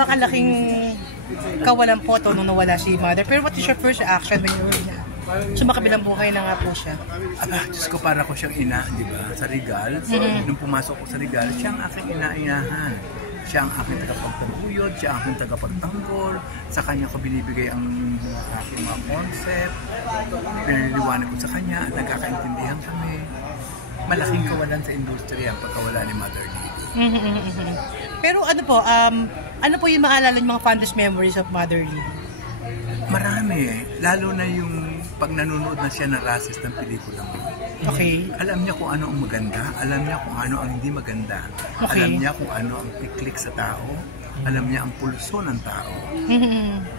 napakalaking kawalan po ito nung nawala si Mother. Pero what is your first reaction when you heard na sumakabilang buhay na nga po siya? Diyos ko, para ko siyang ina, di ba? Sa Regal, nung pumasok ko sa Regal, siya ang aking ina-inahan. Siya ang aking tagapagtaguyod, siya ang aking tagapagtanggol. Sa kanya ko binibigay ang aking mga concept. Pinaliliwanag ko sa kanya at nagkakaintindihan kami. Malaking kawalan sa industriya ang pagkawala ni Mother Lily. Pero ano po yung maalala yung mga fondest memories of Mother Lily? Marami. Lalo na yung pag nanonood na siya ng racist ng pelikula mo. Okay. Alam niya kung ano ang maganda, alam niya kung ano ang hindi maganda. Okay. Alam niya kung ano ang piklik sa tao, alam niya ang pulso ng tao.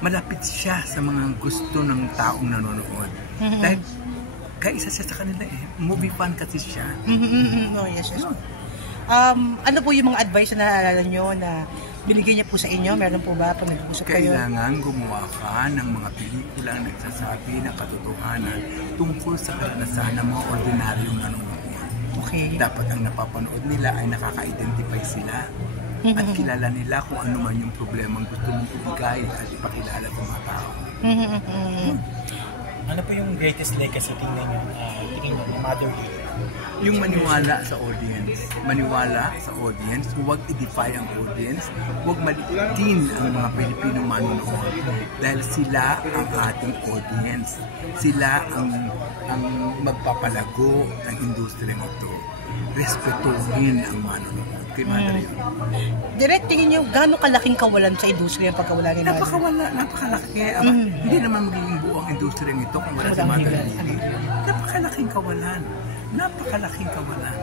Malapit siya sa mga gusto ng taong nanonood. Dahil kaisa siya sa kanila eh. Movie fan kasi siya. Oh, yes. Ano po yung mga advice na naalala nyo na binigay niya po sa inyo? Meron po ba pag nag-usap kayo? Kailangan gumawa ka ng mga pelikula na nagsasabi ng katotohanan tungkol sa karanasan ng mga ordinaryong nanonood. Okay. Dapat ang napapanood nila ay nakaka-identify sila at kilala nila kung ano man yung problemang gusto mong ibigay at ipakilala sa mga tao. Ano po yung greatest legacy tingin nyo ni Mother Lily? Yung maniwala sa audience. Maniwala sa audience. Huwag i-defy ang audience. Huwag maliitin ang mga Pilipinong manonood. Dahil sila ang ating audience. Sila ang magpapalago ng industriya nito. Respetuhin ang manonood. Kay Mother yun. Direct, tingin nyo, gano'ng kalaking kawalan sa industriya ang pagkawala ni Mother? Napakalaki. Hindi naman magiging buo ang industriya nito kung wala si Mother Lily. Napakalaking kawalan. Napakalaking kawalan.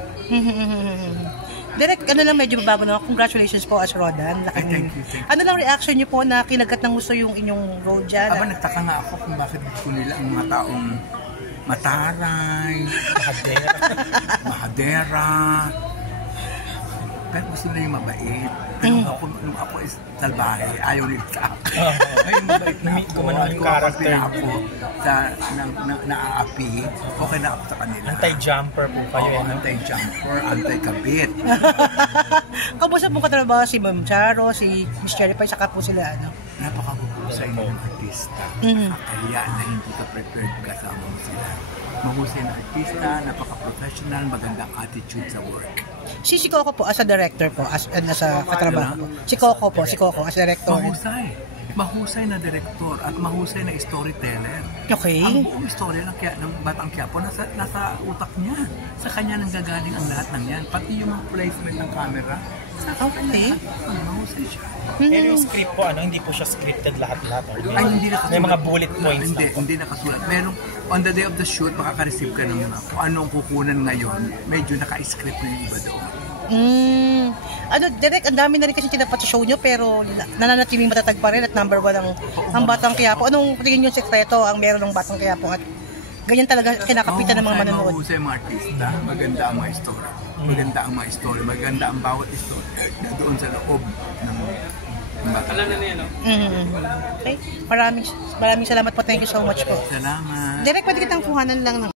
Direct, ano lang medyo bago na. Congratulations po as Rodan. Thank you. Ano lang reaction niyo po na kinagat ng gusto yung inyong role dyan? Nagtaka nga ako kung bakit gusto nila ang mga taong mataray, mahadera. Pero gusto nila yung mabait. Nung ako is salbahe, ayaw nila sa akin. Ngayon mabait na ako. At kung ako pinako sa naaapi, okay na ako sa kanila. Anti-jumper po kayo. Anti-jumper, anti-kabit. Kamusta po katrabaho si Ma'am Charo, si Miss Cherry Pie, saka po sila Napakahusay ng artista. Kaya na hindi ka prepared kasama mo sila. Mahusay na artista, napaka-professional, magandang attitude sa work. Si Coco po as a director po, as a katrabaho po. Si Coco as a director. Mahusay na director at mahusay na storyteller. Okay. Ang buong istorya ng Batang Quiapo nasa utak niya. Sa kanya nanggagaling ang lahat ng yan. Pati yung mga placement ng camera. Okay. Mahusay siya. Pero yung script po, hindi po siya scripted lahat-lahat. Hindi nakasulat. May mga bullet points. Hindi nakasulat. Merong, on the day of the shoot, makaka-receive ka ng mga kung anong kukunan ngayon, medyo naka-script na yung iba doon. Direct, ang dami na rin kasi tinapat sa show nyo, pero nananatiling matatag pa rin at number 1 ang Batang Quiapo. Anong tingin nyo sekreto ang meron ng Batang Quiapo at ganyan talaga kinakapitan ng mga manonood? Mahusay mga artista, maganda ang mga istorya. Maganda ang mga istorya, maganda ang bawat istorya doon sa loob ng Batang Quiapo. Okay, maraming salamat po. Thank you so much po. Salamat. Direct, pwede kitang kuhanan lang ng